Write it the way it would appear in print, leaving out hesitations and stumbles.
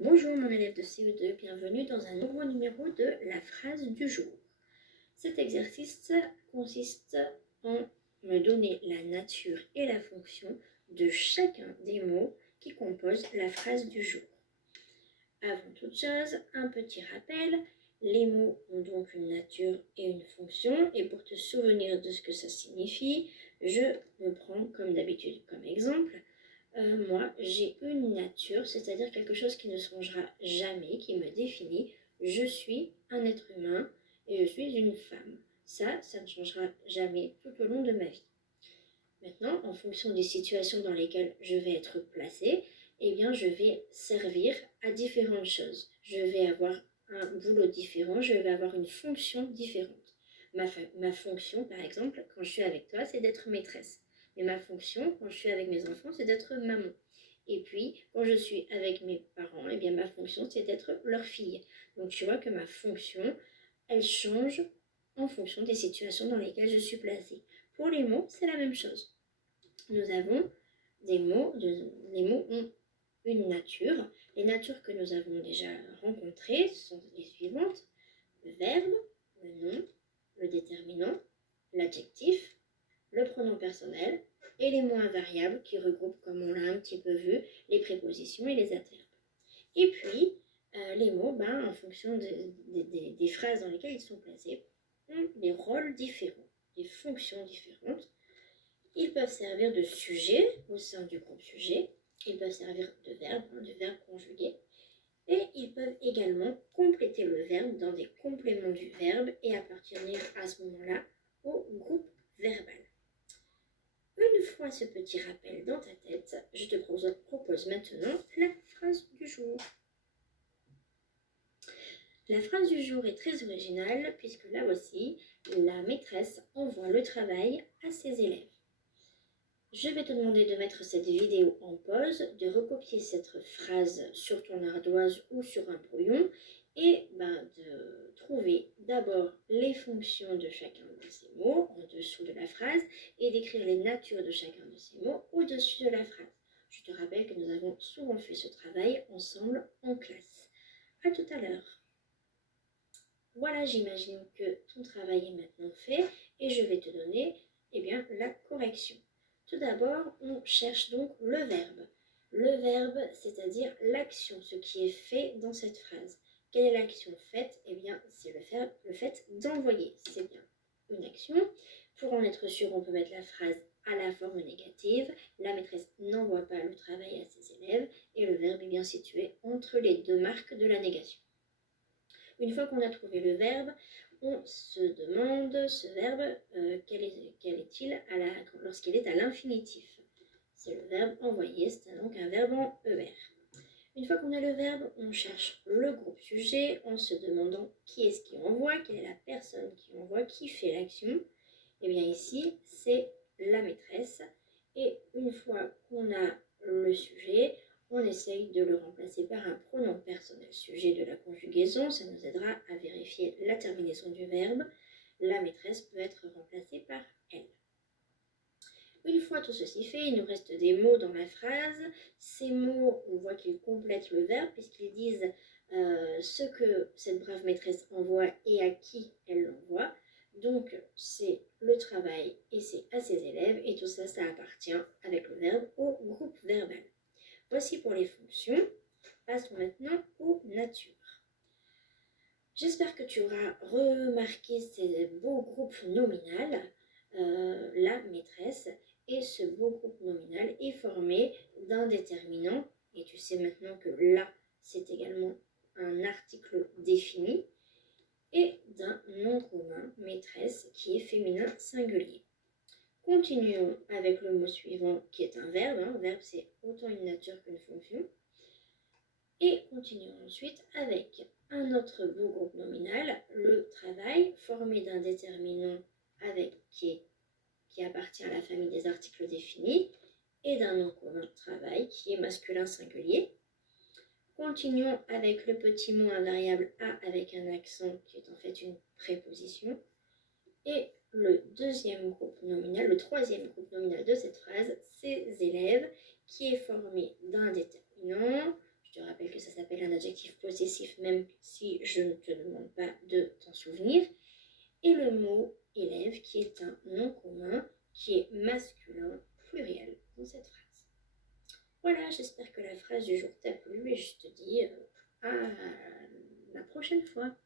Bonjour mon élève de CE2, bienvenue dans un nouveau numéro de la phrase du jour. Cet exercice consiste en me donner la nature et la fonction de chacun des mots qui composent la phrase du jour. Avant toute chose, un petit rappel, les mots ont donc une nature et une fonction, et pour te souvenir de ce que ça signifie, je me prends comme d'habitude comme exemple. Moi, j'ai une nature, c'est-à-dire quelque chose qui ne changera jamais, qui me définit. Je suis un être humain et je suis une femme. Ça ne changera jamais tout au long de ma vie. Maintenant, en fonction des situations dans lesquelles je vais être placée, eh bien, je vais servir à différentes choses. Je vais avoir un boulot différent, je vais avoir une fonction différente. Ma fonction, par exemple, quand je suis avec toi, c'est d'être maîtresse. Mais ma fonction, quand je suis avec mes enfants, c'est d'être maman. Et puis, quand je suis avec mes parents, eh bien, ma fonction, c'est d'être leur fille. Donc, tu vois que ma fonction, elle change en fonction des situations dans lesquelles je suis placée. Pour les mots, c'est la même chose. Nous avons des mots, les mots ont une nature. Les natures que nous avons déjà rencontrées sont les suivantes: le verbe, le nom, le déterminant, l'adjectif, le pronom personnel et les mots invariables qui regroupent, comme on l'a un petit peu vu, les prépositions et les adverbes. Et puis, les mots, en fonction des phrases dans lesquelles ils sont placés, ont des rôles différents, des fonctions différentes. Ils peuvent servir de sujet au sein du groupe sujet, ils peuvent servir de verbe conjugué, et ils peuvent également compléter le verbe dans des compléments du verbe et appartenir à ce moment-là au groupe verbal. Une fois ce petit rappel dans ta tête, je te propose maintenant la phrase du jour. La phrase du jour est très originale puisque là aussi, la maîtresse envoie le travail à ses élèves. Je vais te demander de mettre cette vidéo en pause, de recopier cette phrase sur ton ardoise ou sur un brouillon et de trouver d'abord les fonctions de chacun de ces mots en dessous de la phrase et d'écrire les natures de chacun de ces mots au-dessus de la phrase. Je te rappelle que nous avons souvent fait ce travail ensemble en classe. À tout à l'heure. Voilà, j'imagine que ton travail est maintenant fait et je vais te donner la correction. Tout d'abord, on cherche donc le verbe. Le verbe, c'est-à-dire l'action, ce qui est fait dans cette phrase. Quelle est l'action faite? C'est le fait d'envoyer. C'est bien une action. Pour en être sûr, on peut mettre la phrase à la forme négative. La maîtresse n'envoie pas le travail à ses élèves et le verbe est bien situé entre les deux marques de la négation. Une fois qu'on a trouvé le verbe, on se demande ce verbe, quel est-il lorsqu'il est à l'infinitif. C'est le verbe envoyer, c'est donc un verbe en ER. Une fois qu'on a le verbe, on cherche le groupe sujet en se demandant qui est-ce qui envoie, quelle est la personne qui envoie, qui fait l'action. Et bien ici, c'est la maîtresse. Et une fois qu'on a le sujet, on essaye de le remplacer par un pronom personnel sujet de la conjugaison. Ça nous aidera à vérifier la terminaison du verbe. La maîtresse peut être remplacée par elle. Une fois tout ceci fait, il nous reste des mots dans la phrase. Ces mots, on voit qu'ils complètent le verbe puisqu'ils disent ce que cette brave maîtresse envoie et à qui elle l'envoie. Donc, c'est le travail et c'est à ses élèves et tout ça, ça appartient avec le verbe au groupe verbal. Voici pour les fonctions. Passons maintenant aux natures. J'espère que tu auras remarqué ces beaux groupes nominaux, la maîtresse, et ce beau groupe nominal est formé d'un déterminant, et tu sais maintenant que là, c'est également un article défini, et d'un nom commun, maîtresse, qui est féminin singulier. Continuons avec le mot suivant qui est un verbe. Verbe, c'est autant une nature qu'une fonction. Et continuons ensuite avec un autre beau groupe nominal, le travail, formé d'un déterminant qui appartient à la famille des articles définis, et d'un nom commun travail qui est masculin singulier. Continuons avec le petit mot invariable à avec un accent qui est en fait une préposition. Et le troisième groupe nominal de cette phrase, ses élèves, qui est formé d'un déterminant. Je Je te rappelle que ça s'appelle un adjectif possessif même si je ne te demande pas de t'en souvenir. Et le mot élève qui est un nom commun, qui est masculin pluriel dans cette phrase. Voilà, j'espère que la phrase du jour t'a plu et je te dis à la prochaine fois.